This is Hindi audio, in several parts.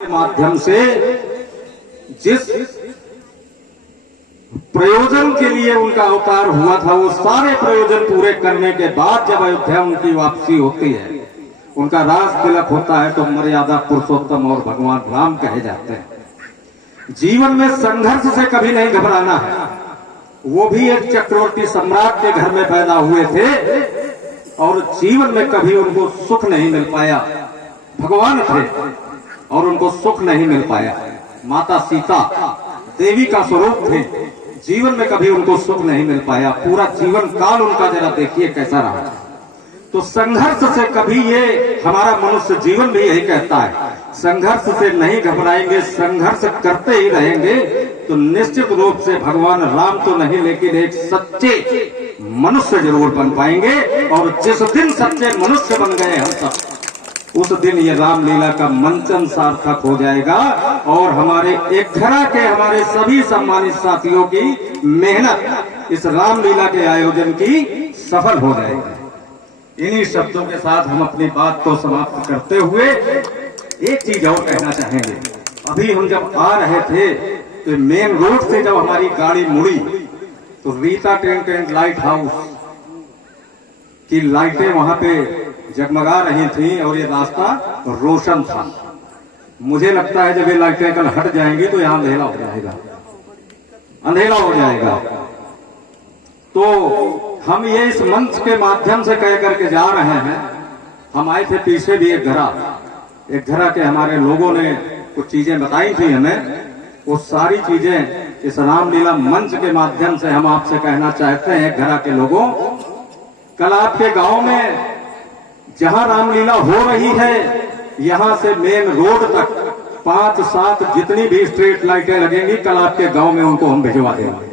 के माध्यम से जिस प्रयोजन के लिए उनका अवतार हुआ था, वो सारे प्रयोजन पूरे करने के बाद जब अयोध्या उनकी वापसी होती है, उनका राज तिलक होता है, तो मर्यादा पुरुषोत्तम और भगवान राम कहे जाते हैं। जीवन में संघर्ष से कभी नहीं घबराना है। वो भी एक चक्रवर्ती सम्राट के घर में पैदा हुए थे और जीवन में कभी उनको सुख नहीं मिल पाया। भगवान थे और उनको सुख नहीं मिल पाया। माता सीता देवी का स्वरूप थे, जीवन में कभी उनको सुख नहीं मिल पाया। पूरा जीवन काल उनका जरा देखिए कैसा रहा। तो संघर्ष से कभी, ये हमारा मनुष्य जीवन भी यही कहता है, संघर्ष से नहीं घबराएंगे, संघर्ष करते ही रहेंगे तो निश्चित रूप से भगवान राम तो नहीं लेकिन एक सच्चे मनुष्य जरूर बन पाएंगे। और जिस दिन सच्चे मनुष्य बन गए हम सब, उस दिन ये रामलीला का मंचन सार्थक हो जाएगा और हमारे एक घरा के हमारे सभी सम्मानित साथियों की मेहनत इस रामलीला के आयोजन की सफल हो जाएगी। इन्हीं शब्दों के साथ हम अपनी बात को समाप्त करते हुए एक चीज और कहना चाहेंगे। अभी हम जब आ रहे थे तो मेन रोड से जब हमारी गाड़ी मुड़ी तो Rita tent and light house की लाइटें वहां पे जगमगा रही थी और ये रास्ता रोशन था। मुझे लगता है जब ये लाइटें कल हट जाएंगी तो यहाँ अंधेरा हो जाएगा, अंधेरा हो जाएगा। तो हम ये इस मंच के माध्यम से कह करके जा रहे हैं। हम आए थे पीछे भी एक घरा के हमारे लोगों ने कुछ चीजें बताई थी हमें। वो सारी चीजें इस रामलीला मंच के माध्यम से हम आपसे कहना चाहते हैं। घरा के लोगों, कल आपके गांव में जहां रामलीला हो रही है, यहां से मेन रोड तक 5-7 जितनी भी स्ट्रीट लाइटें लगेंगी, कल आपके गांव में उनको हम भिजवा देंगे।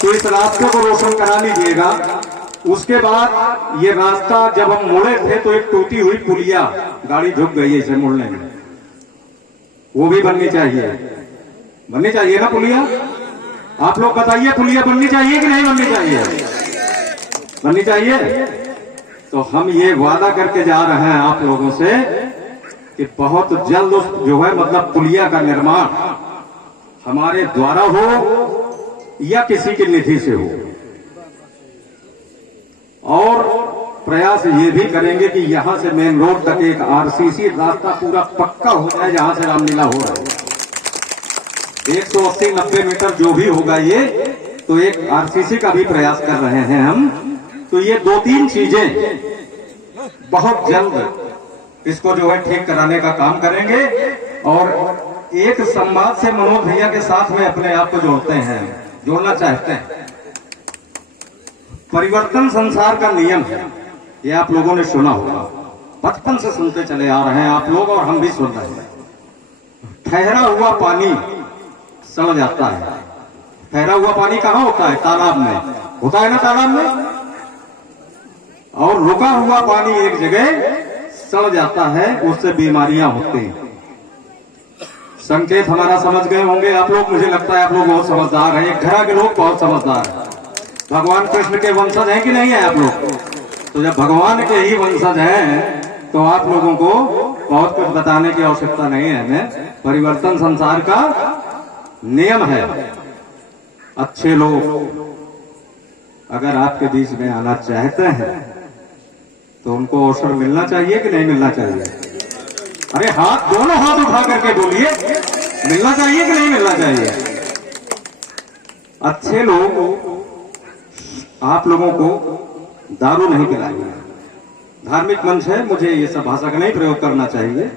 तो इस रास्ते को रोशन करा लीजिएगा। उसके बाद ये रास्ता जब हम मुड़े थे तो एक टूटी हुई पुलिया, गाड़ी झुक गई है इसे मुड़ने में, वो भी बननी चाहिए। बननी चाहिए ना पुलिया? आप लोग बताइए, पुलिया बननी चाहिए कि नहीं बननी चाहिए? बननी चाहिए। तो हम ये वादा करके जा रहे हैं आप लोगों से कि बहुत जल्द उस जो है मतलब पुलिया का निर्माण हमारे द्वारा हो या किसी की निधि से हो। और प्रयास ये भी करेंगे कि यहां से मेन रोड तक एक आरसीसी रास्ता पूरा पक्का हो जाए, जहां से रामलीला हो रहा है। 180-90 मीटर जो भी होगा ये, तो एक आरसीसी का भी प्रयास कर रहे हैं हम। तो ये 2-3 चीजें बहुत जल्द इसको जो है ठीक कराने का काम करेंगे। और एक संवाद से मनोज भैया के साथ में अपने आप को जोड़ना चाहते हैं। परिवर्तन संसार का नियम है, ये आप लोगों ने सुना होगा, बचपन से सुनते चले आ रहे हैं आप लोग और हम भी सुन रहे हैं। ठहरा हुआ पानी सड़ जाता है। ठहरा हुआ पानी कहाँ होता है? तालाब में होता है ना, तालाब में। और रुका हुआ पानी एक जगह सड़ जाता है, उससे बीमारियां होती हैं। संकेत हमारा समझ गए होंगे आप लोग। मुझे लगता है आप लोग बहुत समझदार हैं। एक घरा के लोग बहुत समझदार हैं। भगवान कृष्ण के वंशज हैं कि नहीं है आप लोग? तो जब भगवान के ही वंशज हैं तो आप लोगों को बहुत कुछ बताने की आवश्यकता नहीं है हमें। परिवर्तन संसार का नियम है। अच्छे लोग अगर आपके बीच में आना चाहते हैं तो उनको अवसर मिलना चाहिए कि नहीं मिलना चाहिए? अरे हाथ, दोनों हाथ उठा करके बोलिए, मिलना चाहिए कि नहीं मिलना चाहिए? अच्छे लोग आप लोगों को दारू नहीं पिलाएंगे। धार्मिक मंच है, मुझे ये सब भाषा का नहीं प्रयोग करना चाहिए,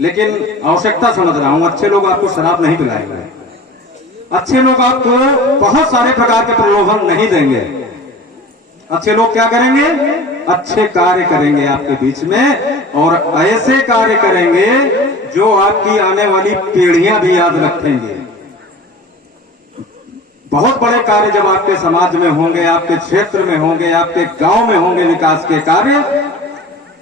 लेकिन आवश्यकता समझ रहा हूं। अच्छे लोग आपको शराब नहीं पिलाएंगे। अच्छे लोग आपको बहुत सारे प्रकार के प्रलोभन नहीं देंगे। अच्छे लोग क्या करेंगे? अच्छे कार्य करेंगे आपके बीच में, और ऐसे कार्य करेंगे जो आपकी आने वाली पीढ़ियां भी याद रखेंगे। बहुत बड़े कार्य जब आपके समाज में होंगे, आपके क्षेत्र में होंगे, आपके गांव में होंगे विकास के कार्य,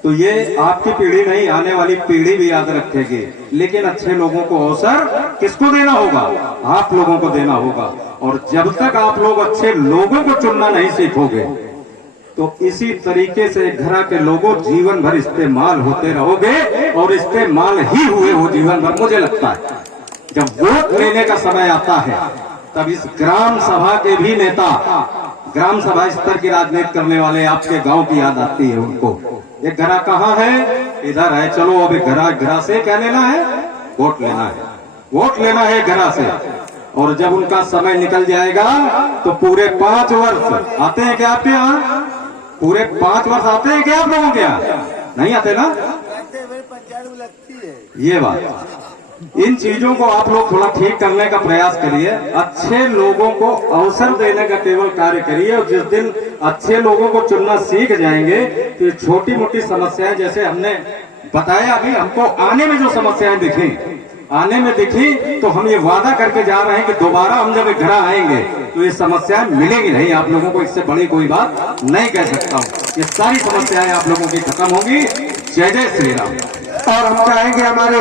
तो ये आपकी पीढ़ी नहीं, आने वाली पीढ़ी भी याद रखेगी। लेकिन अच्छे लोगों को अवसर किसको देना होगा? आप लोगों को देना होगा। और जब तक आप लोग अच्छे लोगों को चुनना नहीं सीखोगे, तो इसी तरीके से घर के लोगों जीवन भर इस्तेमाल होते रहोगे और इस्तेमाल ही हुए हो जीवन भर। मुझे लगता है जब वोट लेने का समय आता है तब इस ग्राम सभा के भी नेता, ग्राम सभा स्तर की राजनीति करने वाले आपके गांव की याद आती है उनको। ये घरा कहाँ है? इधर है। चलो अभी घरा से क्या लेना है? वोट लेना है। वोट लेना है घरा से। और जब उनका समय निकल जाएगा तो पूरे 5 वर्ष आते हैं क्या आपके यहाँ? पूरे 5 वर्ष आते हैं क्या आप लोगों के यहाँ? नहीं आते ना? ये बात, इन चीजों को आप लोग थोड़ा ठीक करने का प्रयास करिए। अच्छे लोगों को अवसर देने का केवल कार्य करिए। और जिस दिन अच्छे लोगों को चुनना सीख जाएंगे तो छोटी मोटी समस्याएं, जैसे हमने बताया अभी, हमको आने में जो समस्याएं दिखी तो हम ये वादा करके जा रहे हैं कि दोबारा हम जब घर आएंगे तो ये समस्याएं मिलेंगी नहीं। आप लोगों को इससे बड़ी कोई बात नहीं कह सकता हूँ। ये सारी समस्याएं आप लोगों की खत्म होगी। जय जय श्री राम। और हम चाहेंगे हमारे